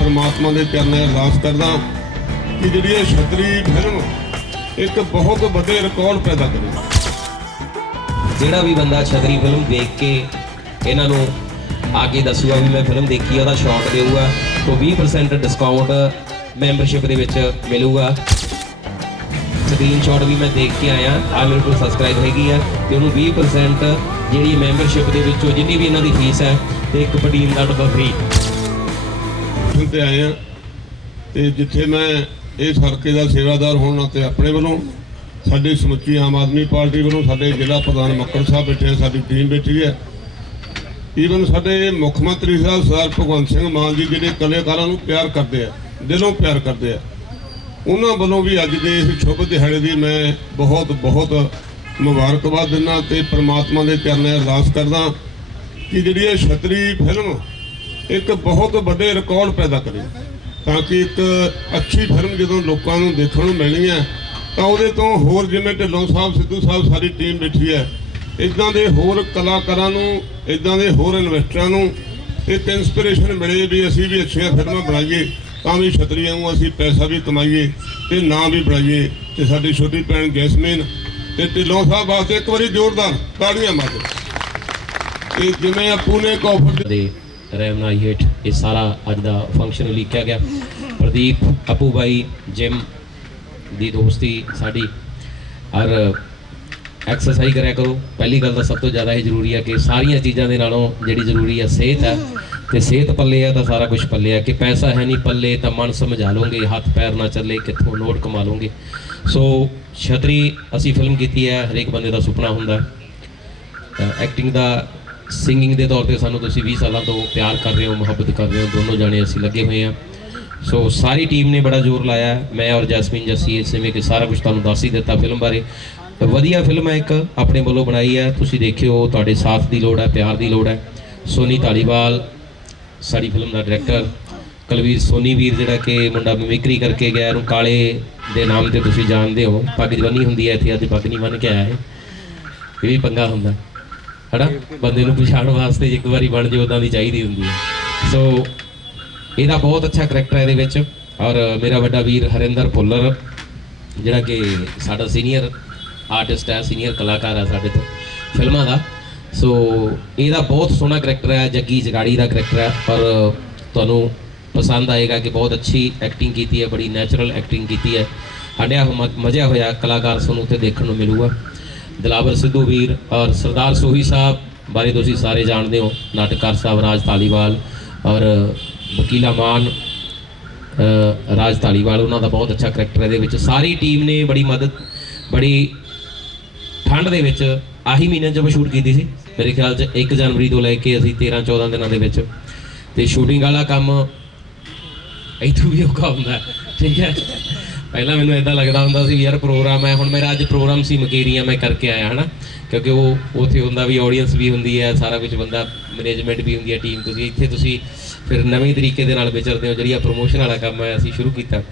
ਪਰਮਾਤਮਾ ਦੇ ਚਰਨਾਂ 'ਚ ਅਰਦਾਸ ਕਰਦਾ ਕਿ ਜਿਹੜੀ ਇਹ ਛਤਰੀ ਫਿਲਮ ਇੱਕ ਬਹੁਤ ਵੱਡੇ ਰਿਕਾਰਡ ਪੈਦਾ ਕਰੇ। ਜਿਹੜਾ ਵੀ ਬੰਦਾ ਛਤਰੀ ਫਿਲਮ ਦੇਖ ਕੇ ਇਹਨਾਂ ਨੂੰ ਆ ਕੇ ਦੱਸੂਗਾ ਵੀ ਮੈਂ ਫਿਲਮ ਦੇਖੀ ਉਹਦਾ ਸ਼ਾਰਟ ਦੇਊਗਾ ਤਾਂ 20% ਡਿਸਕਾਊਂਟ ਮੈਂਬਰਸ਼ਿਪ ਦੇ ਵਿੱਚ ਮਿਲੂਗਾ। ਸਕਰੀਨਸ਼ਾਟ ਵੀ ਮੈਂ ਦੇਖ ਕੇ ਆਇਆ ਆ ਮੇਰੇ ਕੋਲ ਸਬਸਕ੍ਰਾਈਬ ਹੈਗੀ ਆ, ਤੇ ਉਹਨੂੰ 20% ਜਿਹੜੀ ਮੈਂਬਰਸ਼ਿਪ ਦੇ ਵਿੱਚੋਂ ਜਿੰਨੀ ਵੀ ਇਹਨਾਂ ਦੀ ਫੀਸ ਹੈ, ਤੇ ਇੱਕ ਪਟੀਨ ਦਾ ਡੱਬਾ ਫ੍ਰੀ ਫਿਲਮ ਤੇ ਆਏ ਆ ਤੇ ਜਿੱਥੇ ਮੈਂ ਇਸ ਹਲਕੇ ਦਾ ਸੇਵਾਦਾਰ ਹੋਣ ਨਾਤੇ ਆਪਣੇ ਵੱਲੋਂ, ਸਾਡੀ ਸਮੁੱਚੀ ਆਮ ਆਦਮੀ ਪਾਰਟੀ ਵੱਲੋਂ, ਸਾਡੇ ਜ਼ਿਲ੍ਹਾ ਪ੍ਰਧਾਨ ਮੱਕੜ ਸਾਹਿਬ ਬੈਠੇ ਆ, ਸਾਡੀ ਟੀਮ ਬੈਠੀ ਹੈ। ਈਵਨ ਸਾਡੇ ਮੁੱਖ ਮੰਤਰੀ ਸਾਹਿਬ ਸਰਦਾਰ ਭਗਵੰਤ ਸਿੰਘ ਮਾਨ ਜੀ, ਜਿਹੜੇ ਕਲਾਕਾਰਾਂ ਨੂੰ ਪਿਆਰ ਕਰਦੇ ਆ, ਦਿਲੋਂ ਪਿਆਰ ਕਰਦੇ ਆ, ਉਹਨਾਂ ਵੱਲੋਂ ਵੀ ਅੱਜ ਦੇ ਇਸ ਸ਼ੁਭ ਦਿਹਾੜੇ ਦੀ ਮੈਂ ਬਹੁਤ ਬਹੁਤ ਮੁਬਾਰਕਬਾਦ ਦਿੰਦਾ ਤੇ ਪ੍ਰਮਾਤਮਾ ਦੇ ਚਰਨਾਂ ਅਰਦਾਸ ਕਰਦਾ ਕਿ ਜਿਹੜੀ ਇਹ ਛਤਰੀ ਫਿਲਮ ਇੱਕ ਬਹੁਤ ਵੱਡੇ ਰਿਕਾਰਡ ਪੈਦਾ ਕਰੇ। ਤਾਂ ਕਿ ਇੱਕ ਅੱਛੀ ਫਿਲਮ ਜਦੋਂ ਲੋਕਾਂ ਨੂੰ ਦੇਖਣ ਨੂੰ ਮਿਲਣੀ ਹੈ, ਤਾਂ ਉਹਦੇ ਤੋਂ ਹੋਰ ਜਿਵੇਂ ਢਿੱਲੋਂ ਸਾਹਿਬ, ਸਿੱਧੂ ਸਾਹਿਬ ਸਾਰੀ ਟੀਮ ਬੈਠੀ ਹੈ, ਇਦਾਂ ਦੇ ਹੋਰ ਕਲਾਕਾਰਾਂ ਨੂੰ, ਇਦਾਂ ਦੇ ਹੋਰ ਇਨਵੈਸਟਰਾਂ ਨੂੰ ਇੱਕ ਇਨਸਪੀਰੇਸ਼ਨ ਮਿਲੇ ਵੀ ਅਸੀਂ ਵੀ ਅੱਛੀਆਂ ਫਿਲਮਾਂ ਬਣਾਈਏ, ਤਾਂ ਵੀ ਛਤਰੀਆਂ ਨੂੰ ਅਸੀਂ ਪੈਸਾ ਵੀ ਕਮਾਈਏ ਤੇ ਨਾਂ ਵੀ ਬਣਾਈਏ ਤੇ ਸਾਡੀ ਛੋਟੀ ਭੈਣ ਜੈਸਮੀਨ ਤੇ ਢਿੱਲੋਂ ਸਾਹਿਬ ਵਾਸਤੇ ਇੱਕ ਵਾਰੀ ਜ਼ੋਰਦਾਰ ਤਾੜੀਆਂ ਮਾਰੋ। ਤੇ ਜਿਵੇਂ ਆਪੂ ਨੇ ਇੱਕ ਆਫਰ ਦੇ ਰਹਿਮਨਾਈ ਹੇਠ ਇਹ ਸਾਰਾ ਅੱਜ ਦਾ ਫੰਕਸ਼ਨ ਉਲੀਕਿਆ ਗਿਆ। ਪ੍ਰਦੀਪ ਅਪੂ ਬਾਈ, ਜਿਮ ਦੀ ਦੋਸਤੀ ਸਾਡੀ। ਔਰ ਐਕਸਰਸਾਈਜ਼ ਕਰਿਆ ਕਰੋ। ਪਹਿਲੀ ਗੱਲ ਤਾਂ ਸਭ ਤੋਂ ਜ਼ਿਆਦਾ ਇਹ ਜ਼ਰੂਰੀ ਹੈ ਕਿ ਸਾਰੀਆਂ ਚੀਜ਼ਾਂ ਦੇ ਨਾਲੋਂ ਜਿਹੜੀ ਜ਼ਰੂਰੀ ਹੈ ਸਿਹਤ ਹੈ ਤੇ ਸਿਹਤ ਪੱਲੇ ਆ ਤਾਂ ਸਾਰਾ ਕੁਝ ਪੱਲੇ ਆ। ਕਿ ਪੈਸਾ ਹੈ ਨਹੀਂ ਪੱਲੇ ਤਾਂ ਮਨ ਸਮਝਾ ਲਓਗੇ, ਹੱਥ ਪੈਰ ਨਾ ਚੱਲੇ, ਕਿੱਥੋਂ ਨੋਟ ਕਮਾ ਲਓਗੇ। ਸੋ ਛਤਰੀ ਅਸੀਂ ਫਿਲਮ ਕੀਤੀ ਹੈ ਹਰੇਕ ਬੰਦੇ ਦਾ ਸੁਪਨਾ ਹੁੰਦਾ। ਐਕਟਿੰਗ ਦਾ ਸਿੰਗਿੰਗ ਦੇ ਤੌਰ ਤੇ ਸਾਨੂੰ ਤੁਸੀਂ 20 ਸਾਲਾਂ ਤੋਂ ਪਿਆਰ ਕਰ ਰਹੇ ਹੋ, ਮੁਹੱਬਤ ਕਰ ਰਹੇ ਹੋ, ਦੋਨੋਂ ਜਾਣੇ ਅਸੀਂ ਲੱਗੇ ਹੋਏ ਆ ਸੋ ਸਾਰੀ ਟੀਮ ਨੇ ਬੜਾ ਜ਼ੋਰ ਲਾਇਆ। ਮੈਂ ਔਰ ਜੈਸਮੀਨ ਜੱਸੀ ਇਸੇ ਵਿੱਚ ਸਾਰਾ ਕੁਝ ਤੁਹਾਨੂੰ ਦੱਸ ਹੀ ਦਿੱਤਾ ਫਿਲਮ ਬਾਰੇ। ਵਧੀਆ ਫਿਲਮ ਹੈ ਇੱਕ, ਆਪਣੇ ਵੱਲੋਂ ਬਣਾਈ ਹੈ। ਤੁਸੀਂ ਦੇਖਿਓ, ਤੁਹਾਡੇ ਸਾਥ ਦੀ ਲੋੜ ਹੈ, ਪਿਆਰ ਦੀ ਲੋੜ ਹੈ। ਸੋਨੀ ਧਾਲੀਵਾਲ, ਸਾਡੀ ਫਿਲਮ ਦਾ ਡਾਇਰੈਕਟਰ ਕਲਵੀਰ ਸੋਨੀ ਵੀਰ, ਜਿਹੜਾ ਕਿ ਮੁੰਡਾ ਮਿਮਿਕਰੀ ਕਰਕੇ ਗਿਆ ਇਹਨੂੰ ਕਾਲੇ ਦੇ ਨਾਮ ਤੇ ਤੁਸੀਂ ਜਾਣਦੇ ਹੋ। ਪੱਗ ਜਵਾਨੀ ਹੁੰਦੀ ਹੈ, ਇੱਥੇ ਅੱਜ ਪੱਗ ਨਹੀਂ ਬੰਨ ਕੇ ਆਇਆ ਹੈ ਇਹ ਵੀ ਪੰਗਾ ਹੁੰਦਾ। ਹਨਾ? ਬੰਦੇ ਨੂੰ ਪਛਾਣ ਵਾਸਤੇ ਇੱਕ ਵਾਰੀ ਬਣ ਜੇ ਉਦਾਂ ਦੀ ਚਾਹੀਦੀ ਹੁੰਦੀ ਹੈ। ਸੋ ਇਹਦਾ ਬਹੁਤ ਅੱਛਾ ਕਰੈਕਟਰ ਹੈ ਇਹਦੇ ਵਿੱਚ। ਔਰ ਮੇਰਾ ਵੱਡਾ ਵੀਰ ਹਰਿੰਦਰ ਭੁੱਲਰ, ਜਿਹੜਾ ਕਿ ਸਾਡਾ ਸੀਨੀਅਰ ਆਰਟਿਸਟ ਹੈ ਸੀਨੀਅਰ ਕਲਾਕਾਰ ਹੈ ਸਾਡੇ ਤੋਂ ਫਿਲਮਾਂ ਦਾ। ਸੋ ਇਹਦਾ ਬਹੁਤ ਸੋਹਣਾ ਕਰੈਕਟਰ ਹੈ, ਜੱਗੀ ਜਗਾੜੀ ਦਾ ਕਰੈਕਟਰ ਹੈ। ਪਰ ਤੁਹਾਨੂੰ ਪਸੰਦ ਆਏਗਾ ਕਿ ਬਹੁਤ ਅੱਛੀ ਐਕਟਿੰਗ ਕੀਤੀ ਹੈ, ਬੜੀ ਨੈਚੁਰਲ ਐਕਟਿੰਗ ਕੀਤੀ ਹੈ। ਹੰਡਿਆ ਮਜ਼ਾ ਹੋਇਆ ਕਲਾਕਾਰ ਤੁਹਾਨੂੰ ਉੱਥੇ ਦੇਖਣ ਨੂੰ ਮਿਲੂਗਾ। ਦਿਲਾਵਰ ਸਿੱਧੂ ਵੀਰ ਔਰ ਸਰਦਾਰ ਸੋਹੀ ਸਾਹਿਬ ਬਾਰੇ ਤੁਸੀਂ ਸਾਰੇ ਜਾਣਦੇ ਹੋ, ਨਾਟਕਕਾਰ ਸਾਹਿਬ ਰਾਜ ਧਾਲੀਵਾਲ ਔਰ ਵਕੀਲਾ ਮਾਨ ਰਾਜ ਧਾਲੀਵਾਲ, ਉਹਨਾਂ ਦਾ ਬਹੁਤ ਅੱਛਾ ਕਰੈਕਟਰ ਇਹਦੇ ਵਿੱਚ। ਸਾਰੀ ਟੀਮ ਨੇ ਬੜੀ ਮਦਦ, ਬੜੀ ਠੰਡ ਦੇ ਵਿੱਚ ਆਹੀ ਮਹੀਨੇ 'ਚ ਸ਼ੂਟ ਕੀਤੀ ਸੀ। ਮੇਰੇ ਖਿਆਲ 'ਚ 1 ਜਨਵਰੀ ਤੋਂ ਲੈ ਕੇ ਅਸੀਂ 13 14 ਦਿਨਾਂ ਦੇ ਵਿੱਚ। ਤੇ ਸ਼ੂਟਿੰਗ ਵਾਲਾ ਕੰਮ ਇੱਥੋਂ ਵੀ ਔਖਾ ਹੁੰਦਾ ਠੀਕ ਹੈ? ਪਹਿਲਾਂ ਮੈਨੂੰ ਇਦਾਂ ਲੱਗਦਾ ਹੁੰਦਾ ਸੀ ਵੀ ਯਾਰ ਪ੍ਰੋਗਰਾਮ ਹੈ, ਹੁਣ ਮੇਰਾ ਅੱਜ ਪ੍ਰੋਗਰਾਮ ਸੀ ਮਕੇਰੀਆਂ, ਮੈਂ ਕਰਕੇ ਆਇਆ ਹਨਾ। ਕਿਉਂਕਿ ਉਹ, ਉੱਥੇ ਹੁੰਦਾ ਵੀ ਆਡੀਅנס ਵੀ ਹੁੰਦੀ ਹੈ, ਸਾਰਾ ਕੁਝ ਬੰਦਾ ਮੈਨੇਜਮੈਂਟ ਵੀ ਹੁੰਦੀ ਹੈ ਟੀਮ ਤੁਸੀਂ, ਇੱਥੇ ਤੁਸੀਂ ਫਿਰ ਨਵੇਂ ਤਰੀਕੇ ਦੇ ਨਾਲ ਵਿਚਰਦੇ ਹੋ, ਜਿਹੜੀ ਆ ਪ੍ਰੋਮੋਸ਼ਨ ਵਾਲਾ ਕੰਮ ਹੈ, ਅਸੀਂ ਸ਼ੁਰੂ ਕੀਤਾ।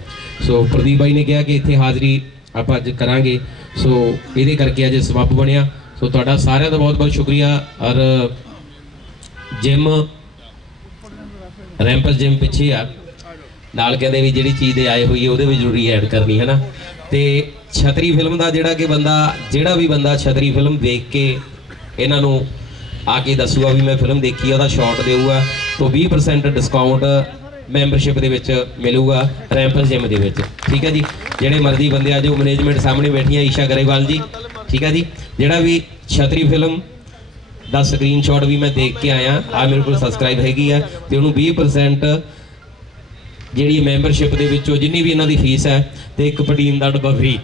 ਸੋ ਪ੍ਰਦੀਪ ਬਾਈ ਨੇ ਕਿਹਾ ਕਿ ਇੱਥੇ ਹਾਜ਼ਰੀ ਆਪਾਂ ਅੱਜ ਕਰਾਂਗੇ। ਸੋ ਇਹਦੇ ਕਰਕੇ ਅੱਜ ਸਬੱਬ ਬਣਿਆ। ਸੋ ਤੁਹਾਡਾ ਸਾਰਿਆਂ ਦਾ ਬਹੁਤ ਬਹੁਤ ਸ਼ੁਕਰੀਆ। ਔਰ ਜਿਮ ਰੈਂਪਸ ਜਿਮ ਪਿੱਛੇ ਆ। ਨਾਲ ਕਹਿੰਦੇ ਵੀ ਜਿਹੜੀ ਚੀਜ਼ ਦੇ ਆਏ ਹੋਈ ਹੈ, ਉਹਦੇ ਵੀ ਜ਼ਰੂਰੀ ਐਡ ਕਰਨੀ ਹੈ ਨਾ ਤੇ ਛਤਰੀ ਫਿਲਮ ਦਾ ਜਿਹੜਾ ਕਿ ਬੰਦਾ, ਜਿਹੜਾ ਵੀ ਬੰਦਾ ਛਤਰੀ ਫਿਲਮ ਦੇਖ ਕੇ ਇਹਨਾਂ ਨੂੰ ਆ ਕੇ ਦੱਸੂਗਾ ਵੀ ਮੈਂ ਫਿਲਮ ਦੇਖੀ ਆ, ਉਹਦਾ ਸ਼ਾਰਟ ਦੇਊਗਾ, ਤਾਂ 20% ਡਿਸਕਾਊਂਟ ਮੈਂਬਰਸ਼ਿਪ ਦੇ ਵਿੱਚ ਮਿਲੂਗਾ ਰੈਂਪਸ ਜਿਮ ਦੇ ਵਿੱਚ। ਠੀਕ ਹੈ ਜੀ? ਜਿਹੜੇ ਮਰਜ਼ੀ ਬੰਦੇ ਆ ਜੋ ਮੈਨੇਜਮੈਂਟ ਸਾਹਮਣੇ ਬੈਠੀਆਂ ਈਸ਼ਾ ਗਰੇਵਾਲ ਜੀ। ਠੀਕ ਹੈ ਜੀ? ਜਿਹੜਾ ਵੀ ਛਤਰੀ ਫਿਲਮ ਦਾ ਸਕਰੀਨਸ਼ਾਟ ਵੀ ਮੈਂ ਦੇਖ ਕੇ ਆਇਆ ਆ ਮੇਰੇ ਕੋਲ ਸਬਸਕ੍ਰਾਈਬ ਹੈਗੀ ਆ, ਤੇ ਉਹਨੂੰ 20% ਜਿਹੜੀ ਮੈਂਬਰਸ਼ਿਪ ਦੇ ਵਿੱਚੋਂ ਜਿੰਨੀ ਵੀ ਇਹਨਾਂ ਦੀ ਫੀਸ ਹੈ, ਤੇ ਇੱਕ ਪਟੀਨ ਦਾ ਡੱਬਾ ਫ੍ਰੀ